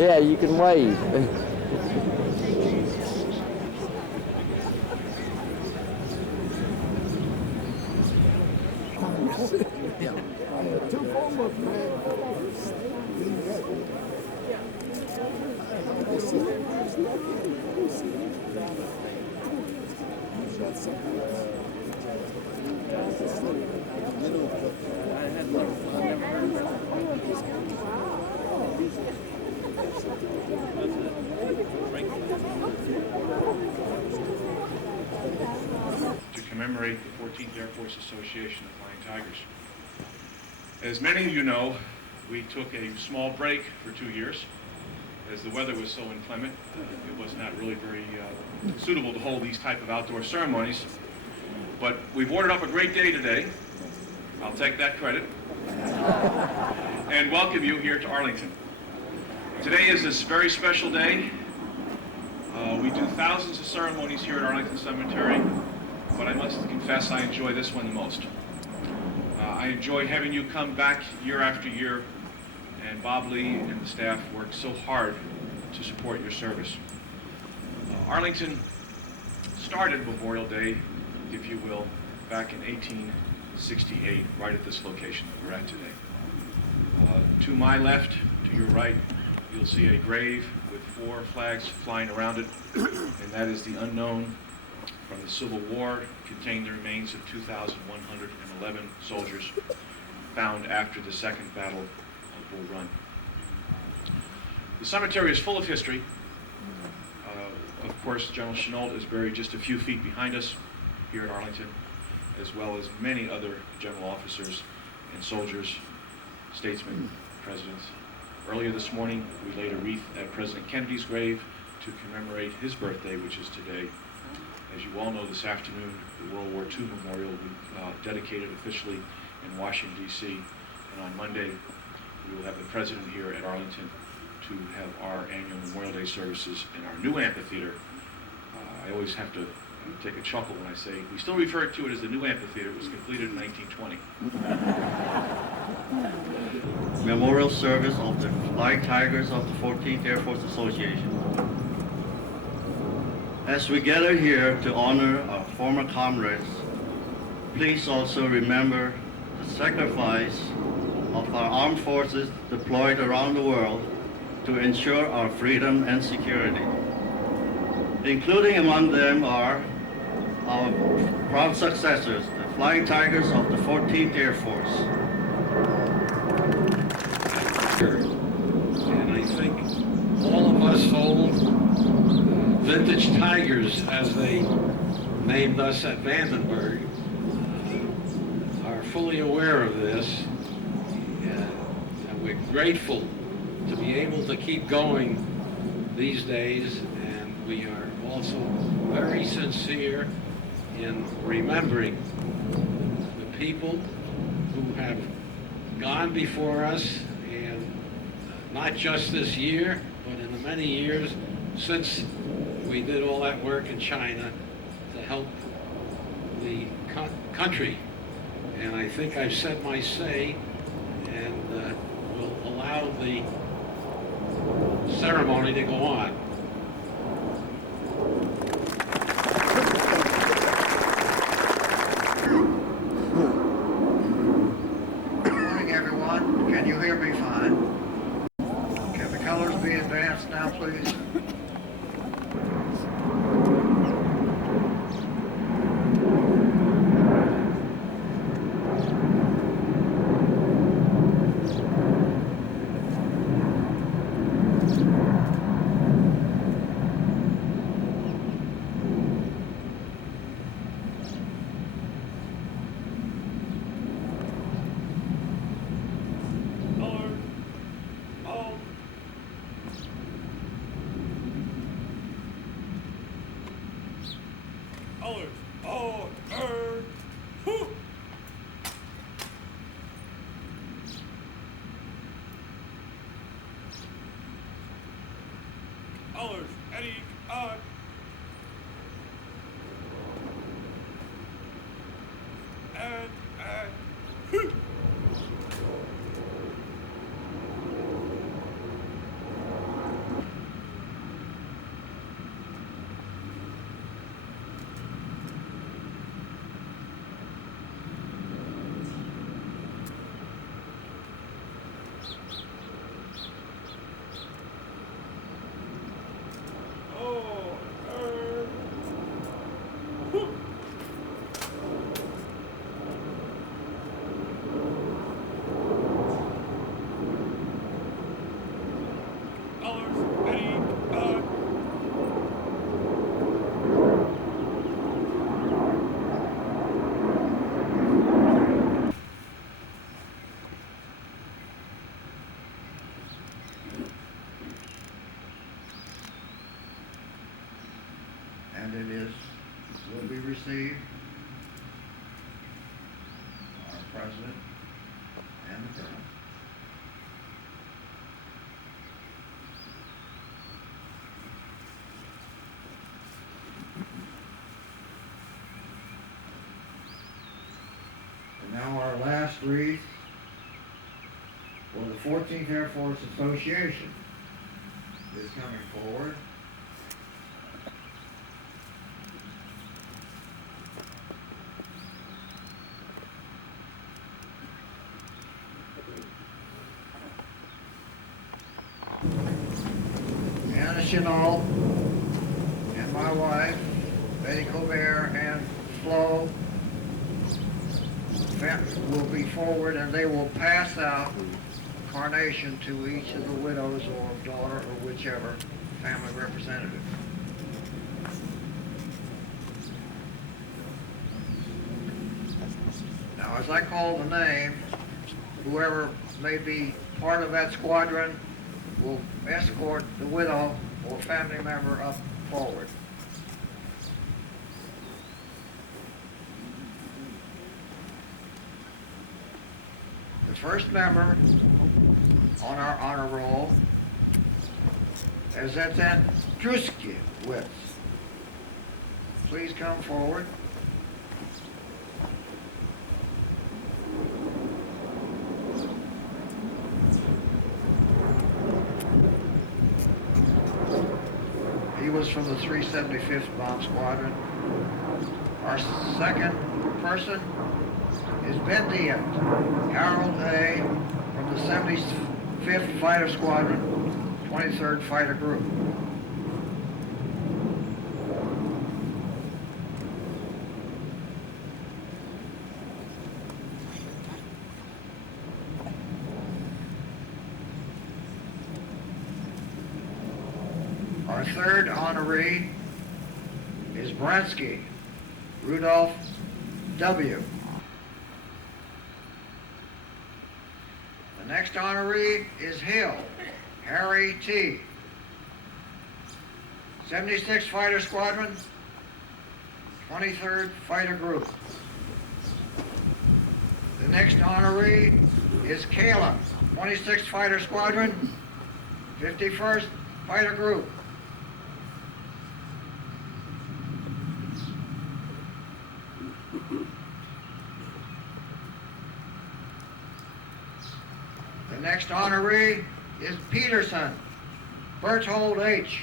Yeah, you can wave. To commemorate the 14th Air Force Association of Flying Tigers. As many of you know, we took a small break for 2 years. As the weather was so inclement, it was not really very suitable to hold these type of outdoor ceremonies. But we've ordered up a great day today. I'll take that credit. And welcome you here to Arlington. Today is this very special day. We do thousands of ceremonies here at Arlington Cemetery, but I must confess I enjoy this one the most. I enjoy having you come back year after year, and Bob Lee and the staff work so hard to support your service. Arlington started Memorial Day, if you will, back in 1868, right at this location that we're at today. To my left, to your right, you'll see a grave with 4 flags flying around it, and that is the unknown from the Civil War, contained the remains of 2,111 soldiers found after the Second Battle of Bull Run. The cemetery is full of history. Of course, General Chenault is buried just a few feet behind us here at Arlington, as well as many other general officers and soldiers, statesmen, presidents. Earlier this morning, we laid a wreath at President Kennedy's grave to commemorate his birthday, which is today. As you all know, this afternoon, the World War II Memorial will be dedicated officially in Washington, D.C. And on Monday, we will have the President here at Arlington to have our annual Memorial Day services in our new amphitheater. I always have to take a chuckle when I say, we still refer to it as the new amphitheater. It was completed in 1920. Memorial service of the Flying Tigers of the 14th Air Force Association. As we gather here to honor our former comrades, please also remember the sacrifice of our armed forces deployed around the world to ensure our freedom and security. Including among them are our proud successors, the Flying Tigers of the 14th Air Force. And I think all of us old vintage Tigers, as they named us at Vandenberg, are fully aware of this, and we're grateful to be able to keep going these days, and we are also very sincere in remembering the people who have gone before us, and not just this year, but in the many years since we did all that work in China to help the country. And I think I've said my say, and will allow the ceremony to go on. Good morning, everyone. Can you hear me fine? Can the colors be advanced now, please? president and the colonel. And now our last wreath for the 14th Air Force Association is coming forward. Anna Chennault and my wife, Betty Colbert, and Flo will be forward, and they will pass out a carnation to each of the widows or daughter or whichever family representative. Now, as I call the name, whoever may be part of that squadron will escort the widow or family member up forward. The first member on our honor roll is Lieutenant Druskiewicz. Please come forward. He was from the 375th Bomb Squadron. Our second person is Ben Diaz, Harold A. from the 75th Fighter Squadron, 23rd Fighter Group. Our third honoree is Bransky, Rudolph W. The next honoree is Hill, Harry T. 76th Fighter Squadron, 23rd Fighter Group. The next honoree is Kayla, 26th Fighter Squadron, 51st Fighter Group. The next honoree is Peterson, Berthold H.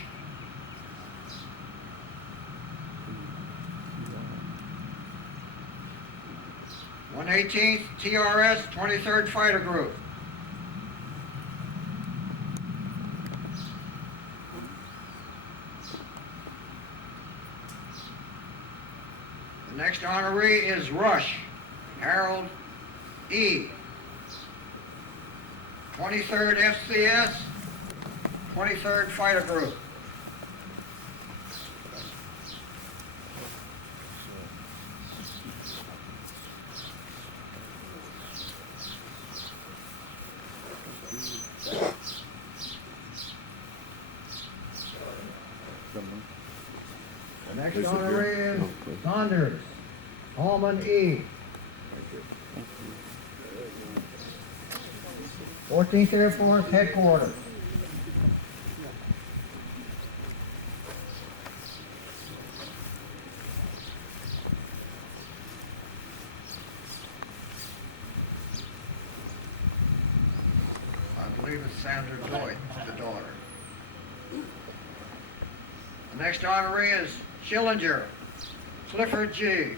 (118th TRS 23rd Fighter Group). The next honoree is Rush, Harold E. 23rd FCS, 23rd Fighter Group. The next honoree is Saunders, Holman E. 14th Air Force Headquarters. I believe it's Sandra Doyle, the daughter. The next honoree is Schillinger, Clifford G.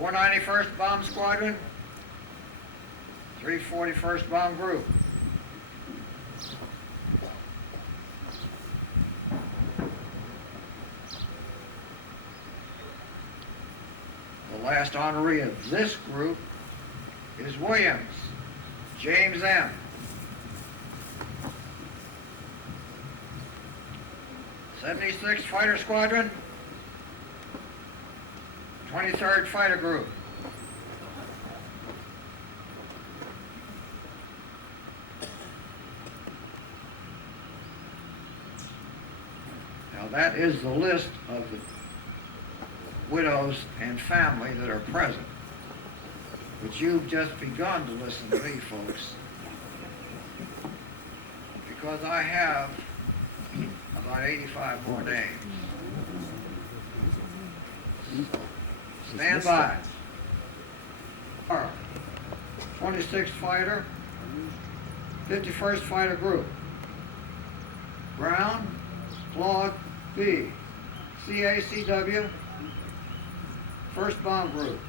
491st Bomb Squadron, 341st Bomb Group. The last honoree of this group is Williams, James M. 76th Fighter Squadron, 23rd Fighter Group. Now that is the list of the widows and family that are present. But you've just begun to listen to me, folks. Because I have about 85 more names. Stand by. 26th Fighter, 51st Fighter Group. Brown, Claude B. CACW, 1st Bomb Group.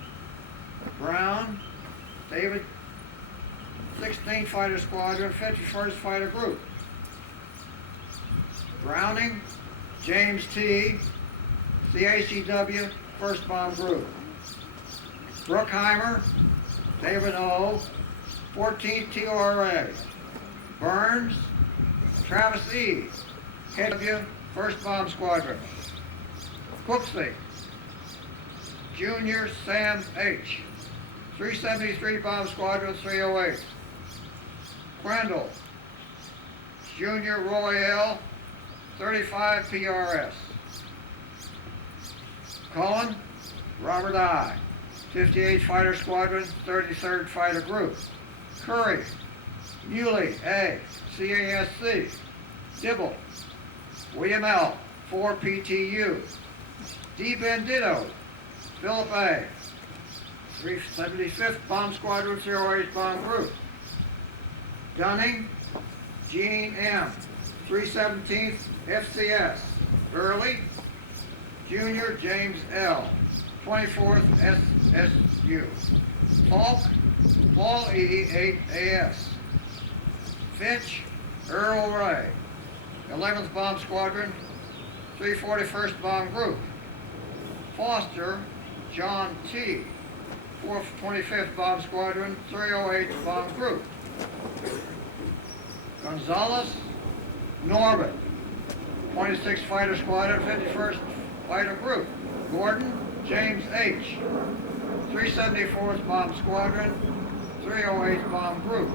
Brown, David, 16th Fighter Squadron, 51st Fighter Group. Browning, James T. CACW, 1st Bomb Group. Bruckheimer, David O. 14th TRA. Burns, Travis E. KW, 1st Bomb Squadron. Cooksey, Junior Sam H. 373 Bomb Squadron 308. Crandall, Junior Roy L. 35 PRS. Cullen, Robert I. 58 Fighter Squadron, 33rd Fighter Group. Curry, Muley A. CASC. Dibble, William L. 4 PTU. D. Bandito, Philip A. 375th Bomb Squadron 08 Bomb Group. Dunning, Gene M. 317th FCS. Early, Junior James L. 24th SSU. Falk, Paul E. 8AS. Finch, Earl Ray. 11th Bomb Squadron, 341st Bomb Group. Foster, John T. 425th Bomb Squadron, 308 Bomb Group. Gonzalez, Norbert, 26th Fighter Squadron, 51st Fighter Group. Gordon, James H. 374th Bomb Squadron, 308 Bomb Group.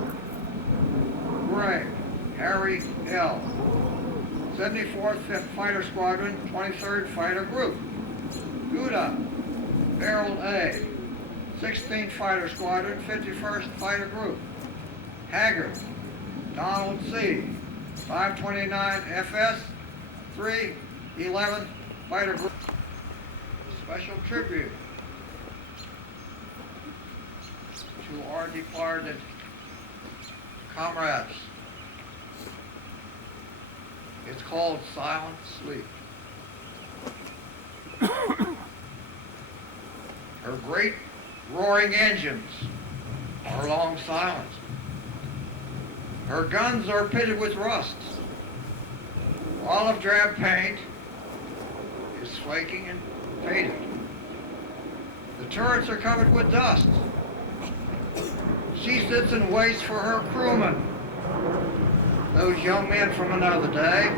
Gray, Harry L. 74th 5th Fighter Squadron, 23rd Fighter Group. Gouda, Harold A. 16th Fighter Squadron, 51st Fighter Group. Haggard, Donald C. 529 FS, 311th Fighter Group. Special tribute to our departed comrades. It's called Silent Sleep. Her great roaring engines are long silent. Her guns are pitted with rust. Olive drab paint is flaking and faded. The turrets are covered with dust. She sits and waits for her crewmen, those young men from another day.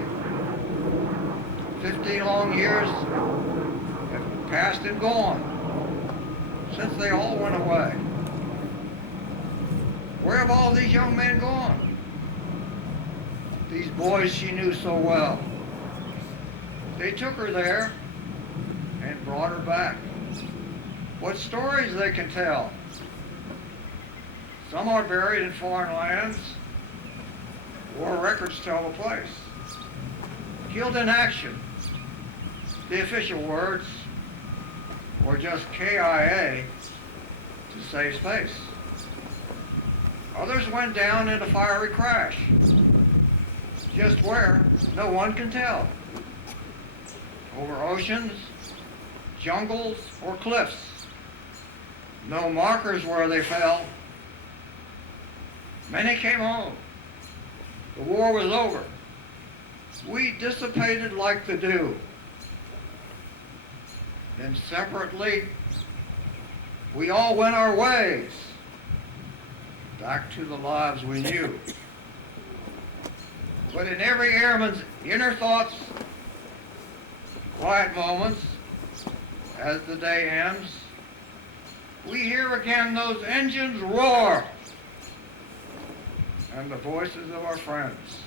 15 long years have passed and gone since they all went away. Where have all these young men gone? These boys she knew so well. They took her there and brought her back. What stories they can tell. Some are buried in foreign lands. War records tell the place. Killed in action. The official words were just KIA to save space. Others went down in a fiery crash. Just where, no one can tell. Over oceans, jungles, or cliffs. No markers where they fell. Many came home. The war was over. We dissipated like the dew. Then separately, we all went our ways, back to the lives we knew. But in every airman's inner thoughts, quiet moments, as the day ends, we hear again those engines roar, and the voices of our friends.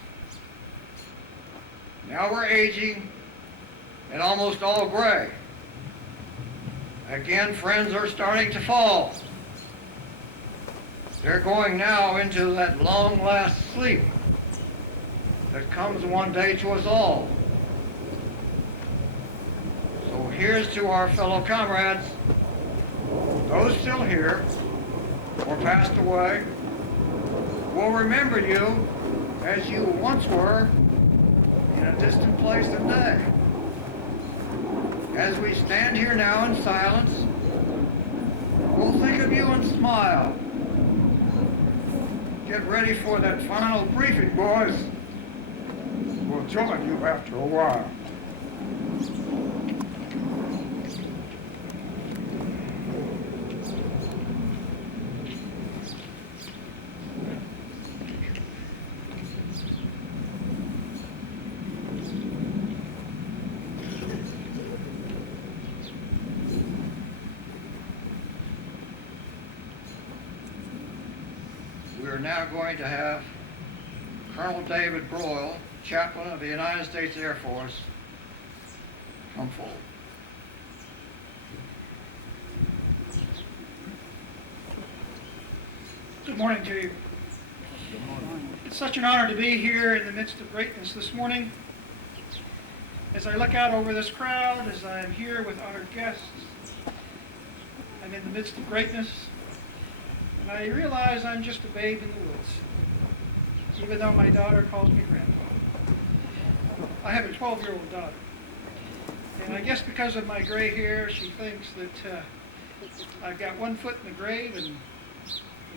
Now we're aging and almost all gray. Again, friends are starting to fall. They're going now into that long last sleep that comes one day to us all. So here's to our fellow comrades, those still here or passed away. We'll remember you as you once were in a distant place today. As we stand here now in silence, we'll think of you and smile. Get ready for that final briefing, boys. We'll join you after a while. We're now going to have Colonel David Broyle, Chaplain of the United States Air Force, come forward. Good morning to you. It's such an honor to be here in the midst of greatness this morning. As I look out over this crowd, as I am here with honored guests, I'm in the midst of greatness, and I realize I'm just a babe in the woods, even though my daughter calls me grandpa. I have a 12-year-old daughter, and I guess because of my gray hair, she thinks that I've got one foot in the grave and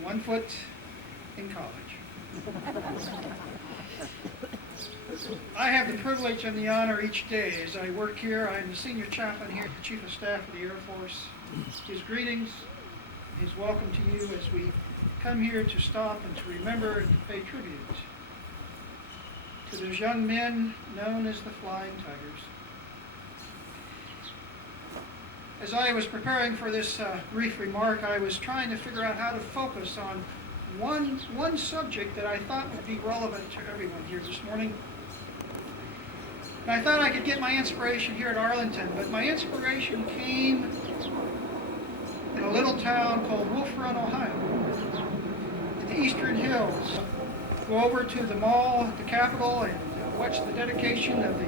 1 foot in college. I have the privilege and the honor each day as I work here. I'm the senior chaplain here, the Chief of Staff of the Air Force. His greetings, his welcome to you as we come here to stop and to remember and to pay tribute to those young men known as the Flying Tigers. As I was preparing for this brief remark, I was trying to figure out how to focus on one subject that I thought would be relevant to everyone here this morning. And I thought I could get my inspiration here at Arlington, but my inspiration came in a little town called Wolf Run, Ohio, in the Eastern Hills. Go over to the mall at the Capitol and watch the dedication of the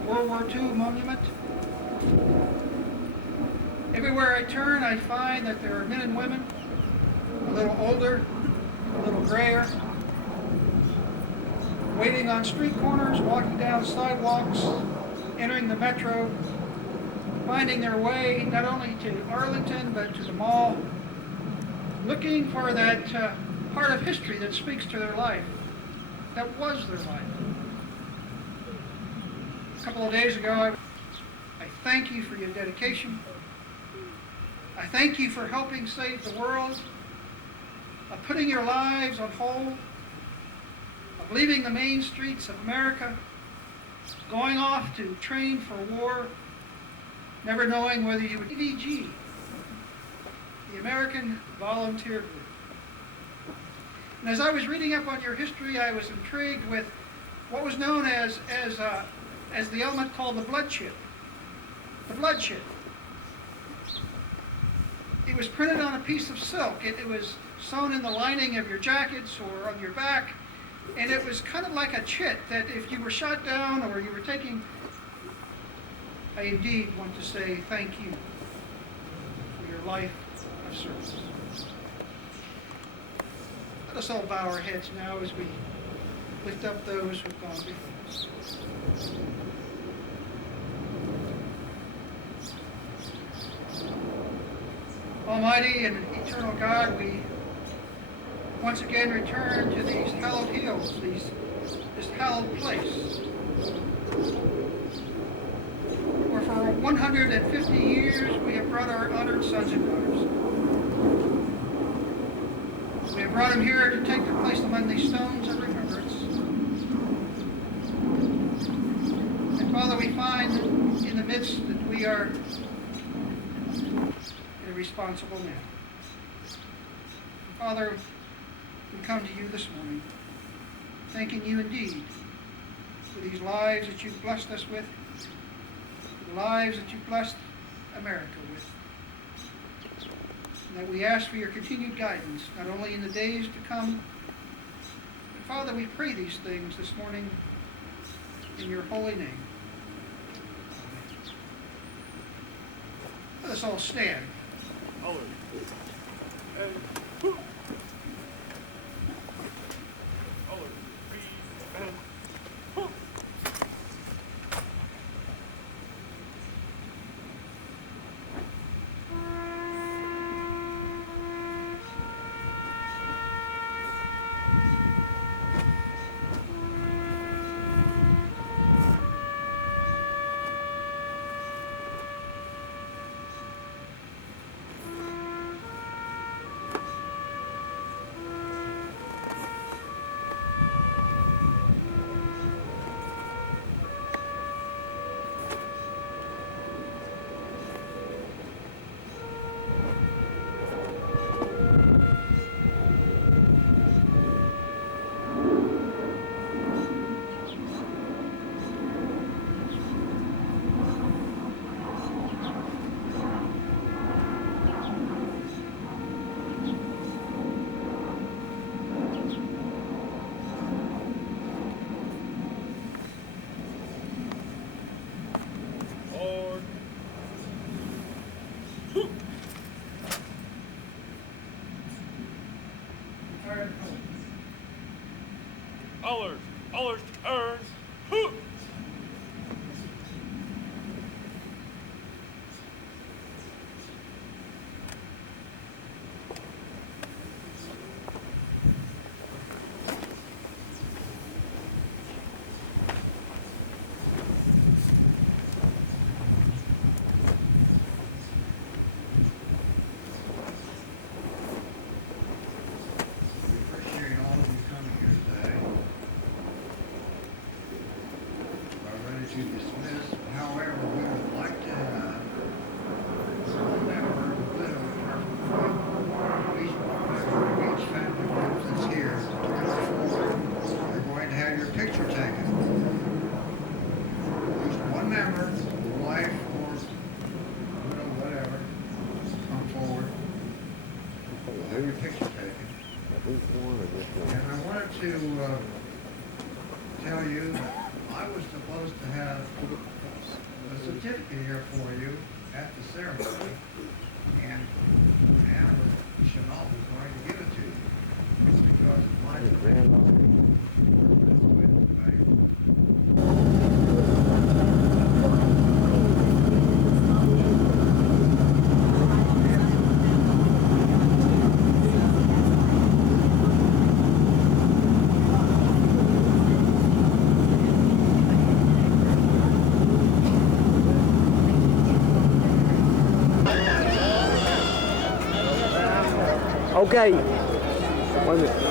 World War II monument. Everywhere I turn, I find that there are men and women, a little older, a little grayer, waiting on street corners, walking down sidewalks, entering the metro, finding their way not only to Arlington, but to the mall, looking for that part of history that speaks to their life, that was their life. A couple of days ago, I thank you for your dedication. I thank you for helping save the world, of putting your lives on hold, of leaving the main streets of America, going off to train for war, never knowing whether you would AVG, the American Volunteer Group. And as I was reading up on your history, I was intrigued with what was known as the element called the blood chip. The blood chip. It was printed on a piece of silk. It was sewn in the lining of your jackets or on your back, and it was kind of like a chit that if you were shot down or you were taking, I indeed want to say thank you for your life of service. Let us all bow our heads now as we lift up those who have gone before us. Almighty and eternal God, we once again return to these hallowed hills, this hallowed place, where for 150 years we have brought our honored sons and daughters. We have brought them here to take their place among these stones of remembrance. And Father, we find in the midst that we are in a responsible manner. Father, we come to you this morning, thanking you indeed for these lives that you've blessed us with, the lives that you've blessed America with. And that we ask for your continued guidance, not only in the days to come, but Father, we pray these things this morning in your holy name. Let us all stand. Allers, turn. We appreciate all of you coming here today. We're ready to dismiss. However, we would like to have one member of the widow at least one member of each family group that's here to come forward. You're going to have your picture taken. At least one member, wife or widow, whatever, come forward. Have your picture taken. And I wanted to tell you that I was supposed to have a certificate here for you at the ceremony, and Anna Chanel was going to give it to you because it's my Okay. Wait a minute.